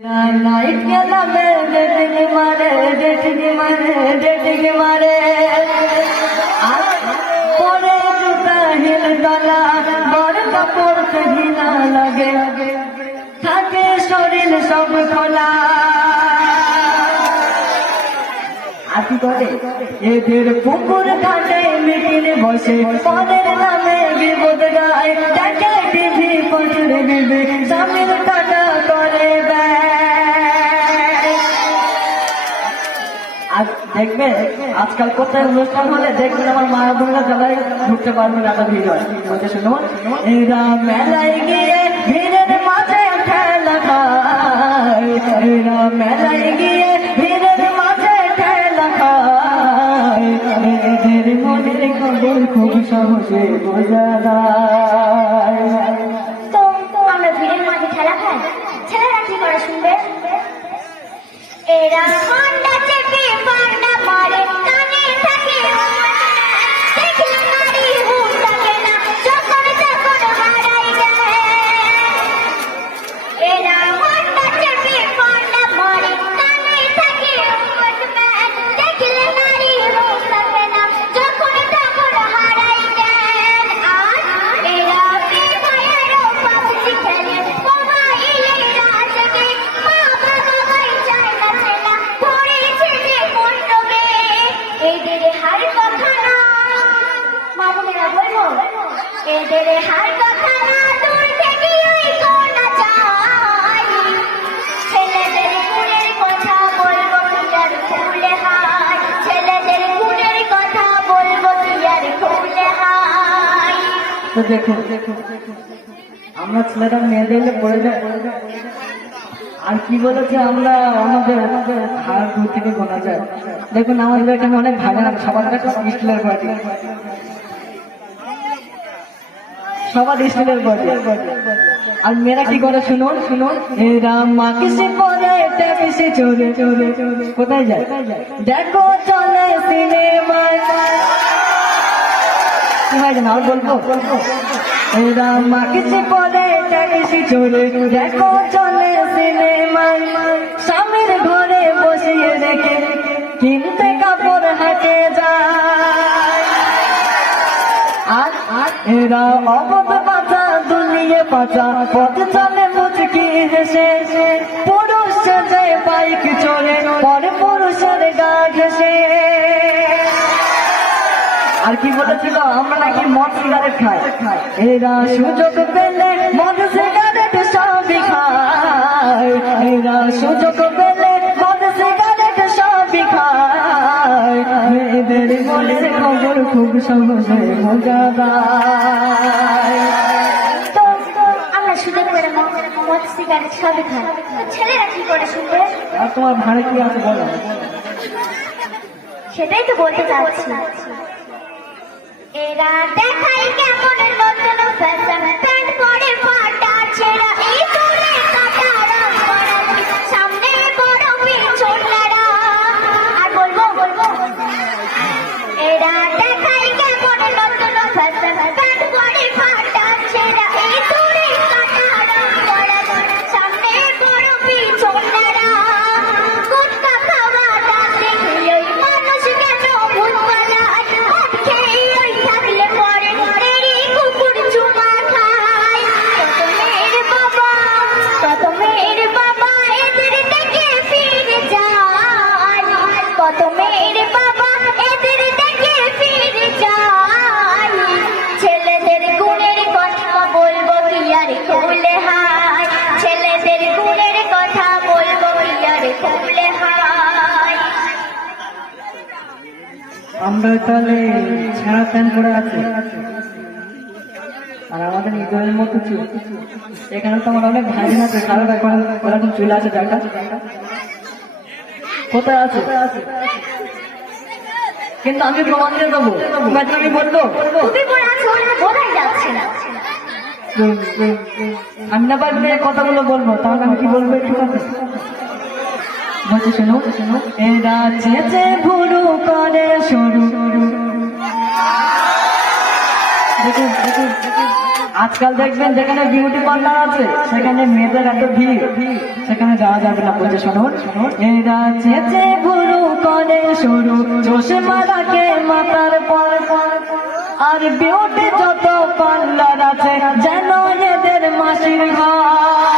Night গেলা মে dating মারে ডেটিং মারে ডেটিং পরে জুতা হিল কাপড় ঢিলা থাকে শরীর সব খোলা। আতি করে? এদের পুকুর ঘাটে মিটিং বসে। পরের নামে বিপদ গায় দেখে টিভি পটরে বিবে জামিল কাটে দেখবে? আজকাল কোথায় অনুষ্ঠান হলে দেখবেন আমার মা বোনরা সবাই ঢুকতে পারবে না ভিড় হয়। মেলায় গিয়ে ভিড়ের মাঝে খেলা খায়। মেলায় গিয়ে ভিড়ের মাঝে খেলা খায়। এদের খুব সহজে বোঝা তো দেখো, আমরা ছেলেরা মেয়েদের পড়ে যায় আর কি বলেছে আমরা আমাদের হার দূর থেকে গোনা যায়। দেখুন, আমাদের এখানে অনেক না সবার কাছে স্টিলের বাড়ি সবার স্টিলের বাড়ি আর মেয়েরা কি করে শুনুন শুনুন এরা মাকে সে পরে টেপিসে চোরে চোরে চোরে কোথায় যায়? দেখো, চলে সিনেমায় দেখো চলে স্বামীর ঘরে বসিয়ে রেখে কিনতে কাপড় হাটে যায়। আর দুনিয়ে পাতা পথ চলে মুচকি হেসে। পুরুষ যে বাইক চড়ে, পরে পুরুষের আর কি বলেছিল আমরা নাকি মদ সিগারেট খাই। এরা সুযোগ পেলে মদ সিগারেট সবই খায়। এরা সুযোগ পেলে মদ সিগারেট সবই খায়। মেয়েদের মনের খবর খুব সহজে বোঝা যায়। তো আমরা সুযোগ করে মদ মদ সিগারেট সবই খাই ছেলেরা কি করে শুনবে? আর তোমার ভাড়া কি আছে বলো? সেটাই তো বলতে চাচ্ছি। এরা দেখাই কেমন নতুন ফ্যাশন আমরা তাহলে ছেঁড়া প্যান্ট পরে আছি? আর আমাদের ঈদের মতো চুল। এখানে তো আমার অনেক ভাই আছে কারণ এখন ওরকম চুল আছে কোথায় আছে? কিন্তু আমি প্রমাণ দিয়ে দেবো। আমি বলব আমি না পারলে কথাগুলো বলব তাহলে আমি কি বলব? একটু বলছি, শোনো। শোনো এরা চেঁচে ভুরু করে সরু। আজকাল দেখবেন যেখানে বিউটি পার্লার আছে, সেখানে মেয়েদের এত ভিড়। সেখানে যাওয়া যাবে না। বলছে শুনুন এরা চেঁচে বুড়ো করে শুরু চশমা রাখে মাথার পর। আর বিউটি যত পার্লার আছে, যেন এদের মাসির ঘর।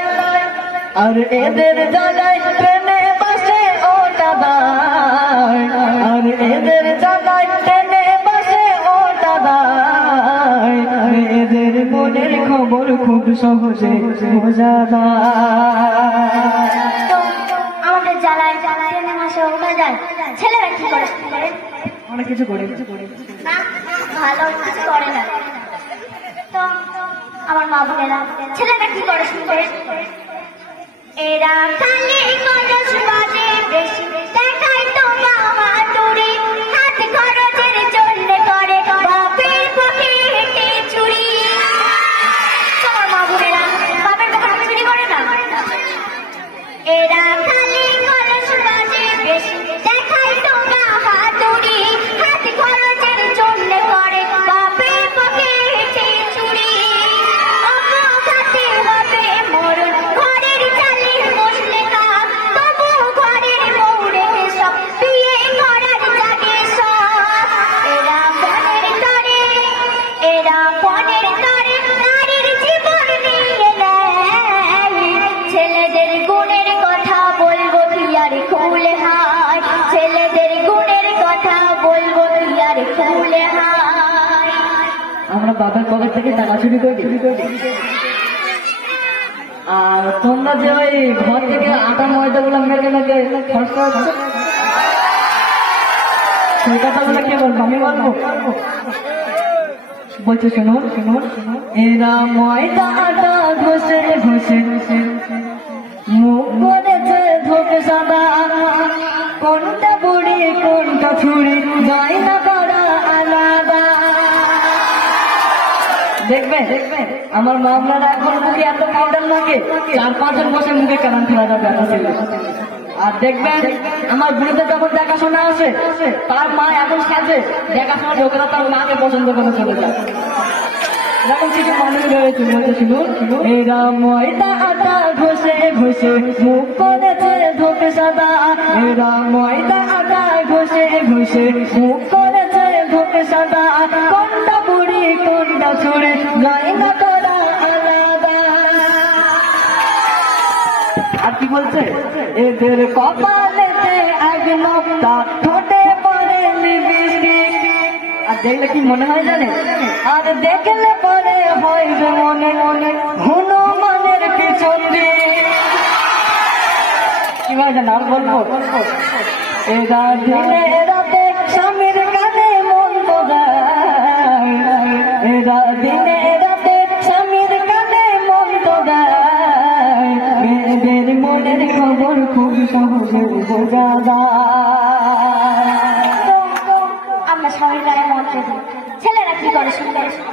আর এদের জ্বালায় ট্রেনে বাসে ওটা দায় আর এদের জ্বালায় ট্রেনে বাসে ওটা দায় আর এদের মনের খবর খুব সহজে বোঝা যায়। তো আমাদের জ্বালায় জ্বালায় ট্রেনে মাসে ওঠা যায় ছেলেরা কি করে? অনেক কিছু করে। না ভালো কিছু করে না। তো আমার মা বোনেরা ছেলেরা কি করে শুনবে এরা খালি কলস বাজে বেশি আমরা বাবার পকেট থেকে টাকা চুরি করি আর তোমরা যে ওই ঘর থেকে আটা ময়দা গুলো মেখে মেখে খরচ সেই কথাগুলো কে বলব? আমি বলব। বলছে শুনুন শুনুন এরা ময়দা আটা ঘষে ঘষে। মুখ করেছে ধোকে সাদা কোনটা বুড়ি, কোনটা ছুরি, যায় না করা আলাদা। দেখবেন দেখবেন আমার মামলারা এখন মুখে এত পাউডার লাগে, চার পাঁচজন বসে মুখে কেমন ফেলা যাবে এত আর দেখবেন, আমার বুড়িতে যখন দেখাশোনা আছে তার মা এখন সাজে, দেখাশোনা লোকেরা তার মাকে পছন্দ করে চলে যায়। এরকম কিছু এরা ময়দা মুখ ধোকে সাদা। এরা ময়দা মুখ সাদা। বুড়ি, কোনটা ছুড়ে যায় না বলছে, এদের কপালেতে এক ঠোঁটে পরে আর দেখলে কি মনে হয় জানে? আর দেখলে পরে হয় মনে মনে হনুমানের পিছন কি হয় জানে? আর বলব? এরা দিনে রাতে স্বামীর কানে মন দেয় এরা দিনে খুব সহজে বোঝা আমরা সবাই গায়ে মন্ত্র দিই। ছেলেরা কি করে শুনবে